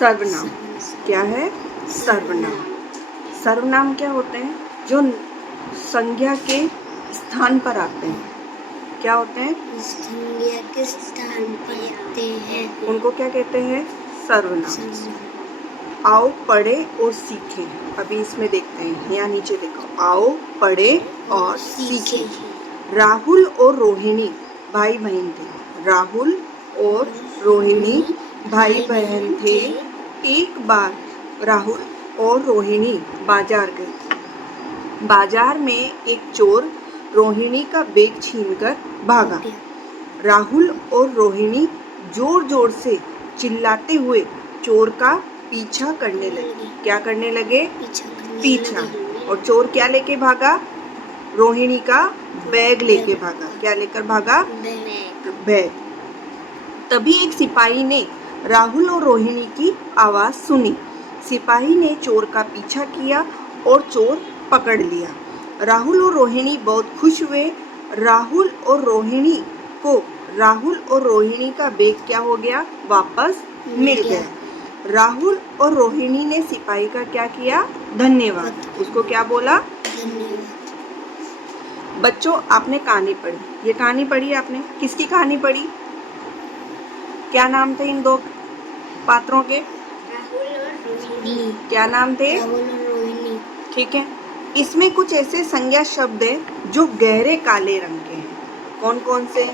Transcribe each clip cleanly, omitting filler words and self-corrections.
सर्वनाम। क्या है? सर्वनाम। सर्वनाम क्या होते हैं? जो संज्ञा के स्थान पर आते हैं। क्या होते हैं? संज्ञा के स्थान पर आते हैं, उनको क्या कहते हैं? सर्वनाम। आओ पढ़े और सीखें। अभी इसमें देखते हैं, यहाँ नीचे देखो, आओ पढ़े और सीखें। राहुल और रोहिणी भाई बहन थे। राहुल और रोहिणी भाई बहन थे। एक बार राहुल और रोहिणी बाजार गए। बाजार में एक चोर रोहिणी का बैग छीनकर भागा। राहुल और रोहिणी जोर जोर से चिल्लाते हुए चोर का पीछा करने लगे। क्या करने लगे? पीछा। और चोर क्या लेके भागा? रोहिणी का बैग लेके भागा। क्या लेकर भागा? बैग। तभी एक सिपाही ने राहुल और रोहिणी की आवाज सुनी। सिपाही ने चोर का पीछा किया और चोर पकड़ लिया। राहुल और रोहिणी बहुत खुश हुए। राहुल और रोहिणी का बैग क्या हो गया? वापस मिल गया। राहुल और रोहिणी ने सिपाही का क्या किया? धन्यवाद। उसको क्या बोला? बच्चों, आपने कहानी पढ़ी। ये कहानी पढ़ी आपने? किसकी कहानी पढ़ी? क्या नाम थे इन दो पात्रों के? राहुल और रोहिणी। क्या नाम थे? राहुल और रोहिणी। ठीक है। इसमें कुछ ऐसे संज्ञा शब्द हैं जो गहरे काले रंग के हैं। कौन कौन से?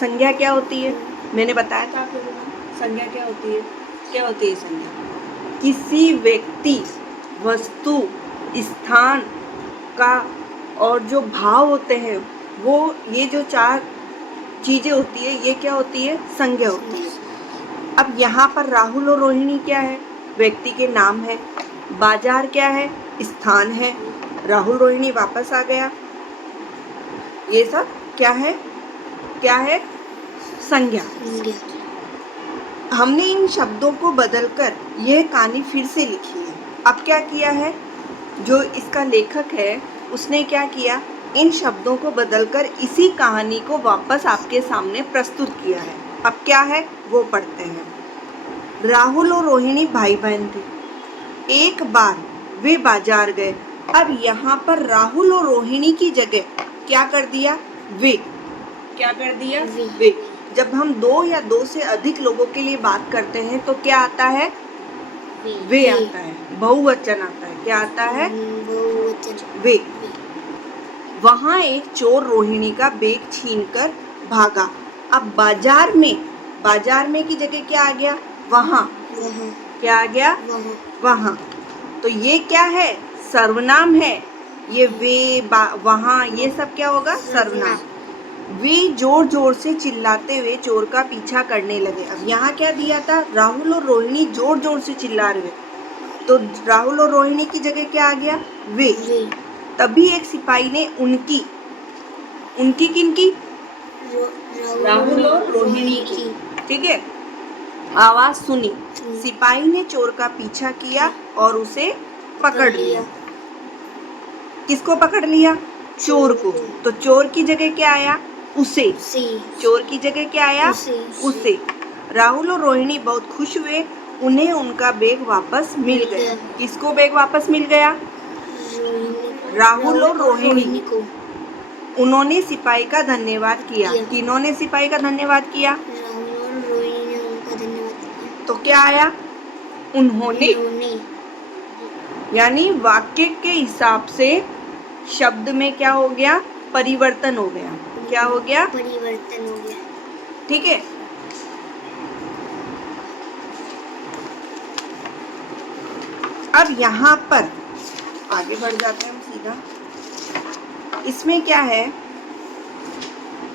संज्ञा क्या होती है? मैंने बताया था आप लोगों को। संज्ञा क्या होती है? क्या होती है संज्ञा? किसी व्यक्ति, वस्तु, स्थान का और जो भाव होते हैं, वो ये जो चार चीजें होती है, ये क्या होती है? संज्ञा होती है। अब यहाँ पर राहुल और रोहिणी क्या है? व्यक्ति के नाम है। बाजार क्या है? स्थान है। राहुल रोहिणी वापस आ गया। ये सब क्या है? क्या है? संज्ञा। हमने इन शब्दों को बदलकर यह कहानी फिर से लिखी है। अब क्या किया है? जो इसका लेखक है उसने क्या किया? इन शब्दों को बदलकर इसी कहानी को वापस आपके सामने प्रस्तुत किया है। अब क्या है वो पढ़ते हैं। राहुल और रोहिणी भाई बहन थे। एक बार वे बाजार गए। अब यहाँ पर राहुल और रोहिणी की जगह क्या कर दिया? वे। क्या कर दिया? वे। जब हम दो या दो से अधिक लोगों के लिए बात करते हैं तो क्या आता है? वे आता है। बहुवचन आता है। क्या आता है? वे। वहाँ एक चोर रोहिणी का बैग छीनकर भागा। अब बाजार में की जगह क्या आ गया? वहाँ। क्या आ गया? वहाँ। तो ये क्या है? सर्वनाम है। ये वे, वहाँ, ये सब क्या होगा? सर्वनाम। वे जोर जोर से चिल्लाते हुए चोर का पीछा करने लगे। अब यहाँ क्या दिया था? राहुल और रोहिणी जोर जोर से चिल्ला रहे। तो राहुल और रोहिणी की जगह क्या आ गया? वे। तभी एक सिपाही ने उनकी किनकी? राहुल और रोहिणी की, ठीक है, आवाज सुनी। सिपाही ने चोर का पीछा किया और उसे पकड़ लिया। किसको पकड़ लिया? चोर को। तो चोर की जगह क्या आया? उसे। चोर की जगह क्या आया? उसे। राहुल और रोहिणी बहुत खुश हुए। उन्हें उनका बैग वापस मिल गया। किसको बैग वापस मिल गया? राहुल और रोहिणी को। उन्होंने सिपाही का धन्यवाद किया। किन्होंने सिपाही का धन्यवाद किया? राहुल और रोहिणी ने उनका धन्यवाद किया। तो क्या आया? उन्होंने। यानी वाक्य के हिसाब से शब्द में क्या हो गया? परिवर्तन हो गया। क्या हो गया? परिवर्तन हो गया। ठीक है। अब यहाँ पर आगे बढ़ जाते हैं हम सीधा। इसमें क्या है?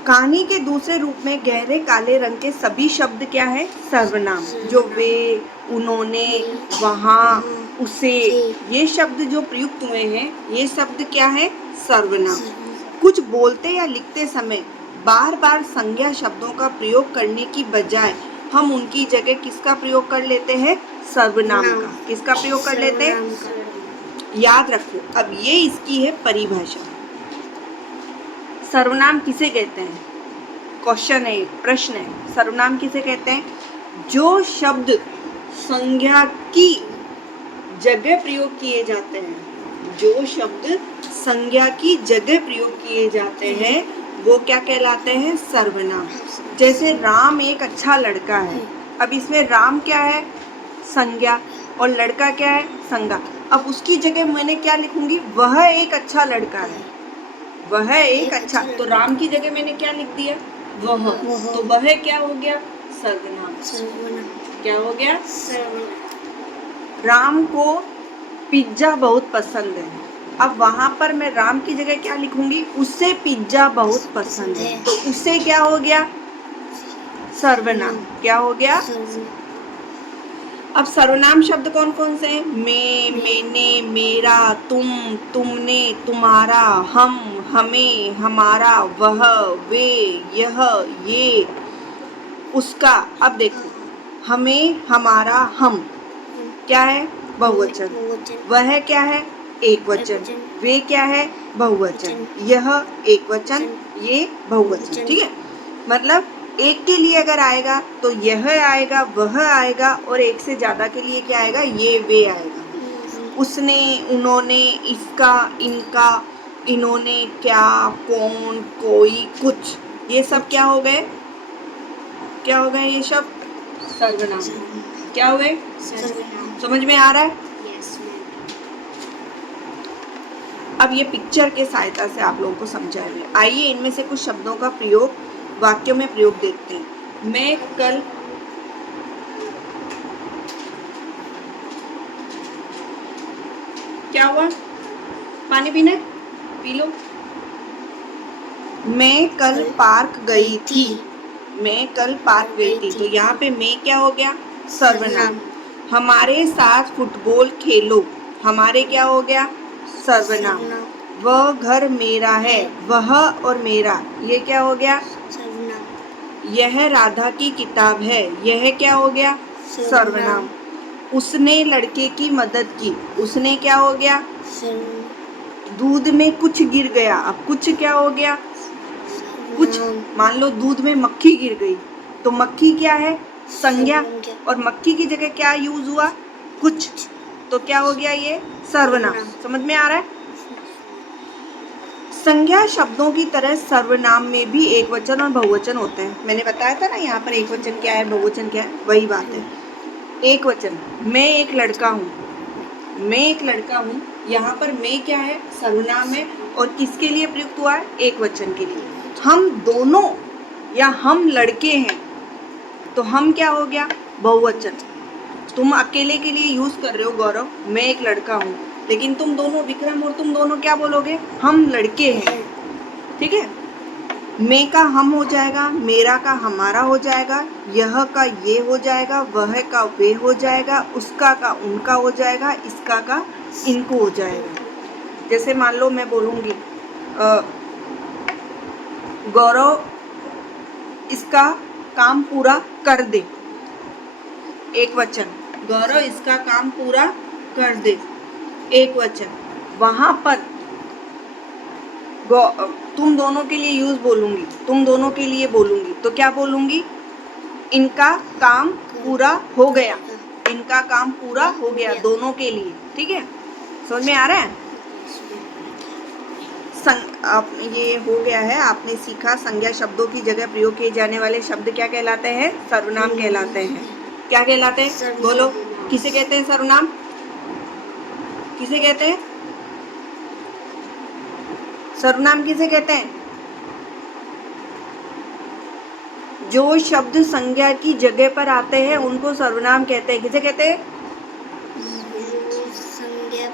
कहानी के दूसरे रूप में गहरे काले रंग के सभी शब्द क्या है? सर्वनाम। जो वे, उन्होंने, वहाँ, उसे, ये शब्द जो प्रयुक्त हुए हैं, ये शब्द क्या है? सर्वनाम। कुछ बोलते या लिखते समय बार बार संज्ञा शब्दों का प्रयोग करने की बजाय हम उनकी जगह किसका प्रयोग कर लेते हैं? सर्वनाम का। किसका प्रयोग कर लेते हैं? याद रखो। अब ये इसकी है परिभाषा। सर्वनाम किसे कहते हैं? क्वेश्चन है, प्रश्न है। सर्वनाम किसे कहते हैं? जो शब्द संज्ञा की जगह प्रयोग किए जाते हैं, जो शब्द संज्ञा की जगह प्रयोग किए जाते हैं वो क्या कहलाते हैं? सर्वनाम। जैसे राम एक अच्छा लड़का है, अब इसमें राम क्या है? संज्ञा, और लड़का क्या है? संज्ञा। अब उसकी जगह मैंने क्या लिखूंगी? वह एक अच्छा लड़का है, वह एक अच्छा। तो राम की जगह मैंने क्या लिख दिया? वह। तो वह क्या हो गया? सर्वनाम। सर्वनाम। क्या हो गया? सर्वनाम। राम को पिज्जा बहुत पसंद है, अब वहां पर मैं राम की जगह क्या लिखूंगी? उसे पिज्जा बहुत पसंद है, तो उसे क्या हो गया? सर्वनाम। क्या हो गया? सर्वनाम। अब सर्वनाम शब्द कौन कौन से हैं? मैं, मैंने, मेरा, तुम, तुमने, तुम्हारा, हम, हमें, हमारा, वह, वे, यह, ये, उसका। अब देखो, हमें, हमारा, हम क्या है? बहुवचन। बहुवचन। वह क्या है? एक वचन। एकवचन। वे क्या है? बहुवचन। वचन। यह एक वचन, ये बहुवचन। वचन। ठीक है, मतलब एक के लिए अगर आएगा तो यह आएगा, वह आएगा, और एक से ज्यादा के लिए क्या आएगा? ये, वे आएगा। उसने, उन्होंने, इसका, इनका, इन्होंने, क्या, कौन, कोई, कुछ, ये सब क्या हो गए? क्या हो गए ये शब्द? सर्वनाम। क्या हुए? सर्वनाम। समझ में आ रहा है? Yes ma'am. अब ये पिक्चर के सहायता से आप लोगों को समझाए हुए। आइए इनमें से कुछ शब्दों का प्रयोग वाक्यों में प्रयोग देखते हैं। मैं कल क्या हुआ? पानी पीना है? P low. मैं कल पार्क गई थी। मैं कल पार्क गई थी, तो यहाँ पे मैं क्या हो गया? सर्वनाम। हमारे साथ फुटबॉल खेलो, हमारे क्या हो गया? सर्वनाम। वह घर मेरा है, वह और मेरा, ये क्या हो गया? सर्वनाम। यह राधा की किताब है, यह क्या हो गया? सर्वनाम। उसने लड़के की मदद की, उसने क्या हो गया? सर्वनाम। दूध में कुछ गिर गया, अब कुछ क्या हो गया? कुछ। मान लो दूध में मक्खी गिर गई, तो मक्खी क्या है? संज्ञा, और मक्खी की जगह क्या यूज हुआ? कुछ, तो क्या हो गया? ये सर्वनाम। समझ में आ रहा है? संज्ञा शब्दों की तरह सर्वनाम में भी एक वचन और बहुवचन होते हैं। मैंने बताया था ना, यहाँ पर एक वचन क्या है, बहुवचन क्या है, वही बात है। एक वचन, मैं एक लड़का हूँ, मैं एक लड़का हूँ, यहाँ पर मैं क्या है? सर्वनाम है, और किसके लिए प्रयुक्त हुआ है? एक वचन के लिए। हम दोनों या हम लड़के हैं, तो हम क्या हो गया? बहुवचन। तुम अकेले के लिए यूज कर रहे हो गौरव, मैं एक लड़का हूँ, लेकिन तुम दोनों, विक्रम और तुम दोनों क्या बोलोगे? हम लड़के हैं। ठीक है, मैं का हम हो जाएगा, मेरा का हमारा हो जाएगा, यह का ये हो जाएगा, वह का वे हो जाएगा, उसका का उनका हो जाएगा, इसका का इनको हो जाएगा। जैसे मान लो मैं बोलूँगी गौरव इसका काम पूरा कर दे, एक वचन। गौरव इसका काम पूरा कर दे, एक वचन। वहां पर तुम दोनों के लिए यूज बोलूंगी, तुम दोनों के लिए बोलूंगी, तो क्या बोलूंगी? इनका काम पूरा हो गया, इनका काम पूरा हो गया, दोनों के लिए। ठीक है, समझ में आ रहा है? आप ये हो गया है, आपने सीखा संज्ञा शब्दों की जगह प्रयोग किए जाने वाले शब्द क्या कहलाते हैं? सर्वनाम कहलाते हैं। क्या कहलाते हैं? बोलो, किसे कहते हैं सर्वनाम? किसे कहते हैं सर्वनाम? किसे कहते हैं? जो शब्द संज्ञा की जगह पर आते हैं उनको सर्वनाम कहते हैं। किसे कहते हैं? संज्ञा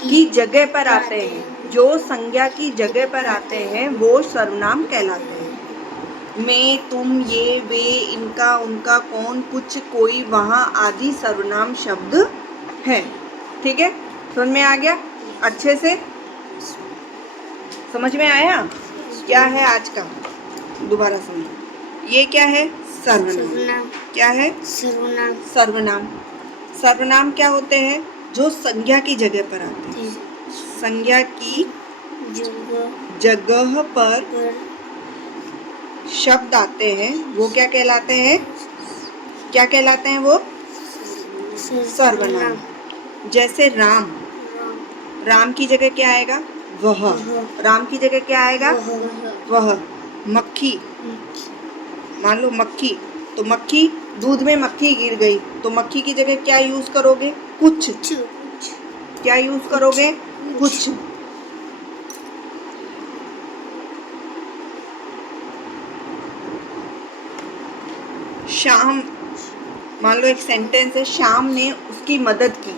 की जगह पर आते हैं, जो संज्ञा की जगह पर आते हैं वो सर्वनाम कहलाते हैं। मैं, तुम, ये, वे, इनका, उनका, कौन, कुछ, कोई, वहाँ आदि सर्वनाम शब्द है। ठीक है, समझ में आ गया? अच्छे से समझ में आया? क्या है आज का? दोबारा समझो, ये क्या है? सर्वनाम। क्या है? सर्वनाम। सर्वनाम। सर्वनाम क्या होते हैं? जो संज्ञा की जगह पर आते हैं। संज्ञा की जगह पर शब्द आते हैं वो क्या कहलाते हैं? क्या कहलाते हैं वो? सर्वनाम। जैसे राम, राम की जगह क्या आएगा? वह। राम की जगह क्या आएगा? वह। मक्खी, मान लो मक्खी, तो मक्खी, दूध में मक्खी गिर गई, तो मक्खी की जगह क्या यूज करोगे? कुछ। क्या यूज करोगे? कुछ। शाम, मान लो एक सेंटेंस है, शाम ने उसकी मदद की।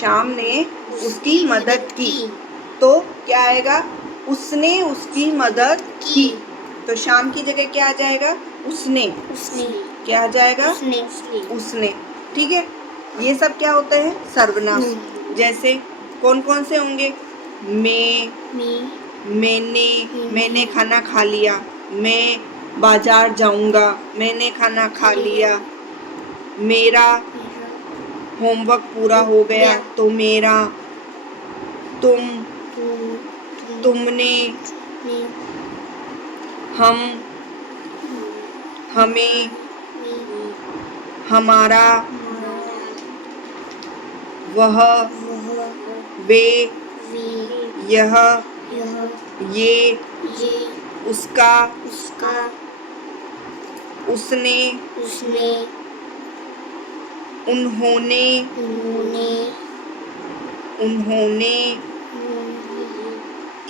शाम ने उसकी मदद की, तो क्या आएगा? उसने उसकी मदद की। तो शाम की जगह क्या आ जाएगा? उसने। क्या आ जाएगा? उसने। ठीक है, ये सब क्या होता है? सर्वनाम। जैसे कौन कौन से होंगे? मैं, मैंने, मैंने खाना खा लिया, मैं बाजार जाऊंगा, मैंने खाना खा लिया, मेरा होमवर्क पूरा हो गया, तो मेरा, तुम, तुमने, हम, हमें, हमारा, वह, वे, यह, ये, उसका, उसने, उन्होंने,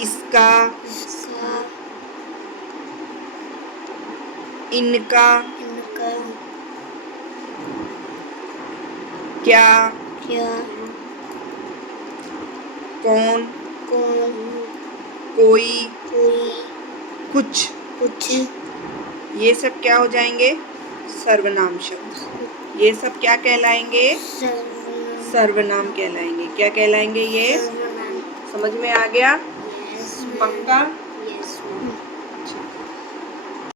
इसका, इनका, क्या, कौन, कोई, कुछ। ये सब क्या हो जाएंगे? सर्वनाम शब्द। ये सब क्या कहलाएंगे? सर्वनाम कहलाएंगे। क्या कहलाएंगे ये? समझ में आ गया? पक्का?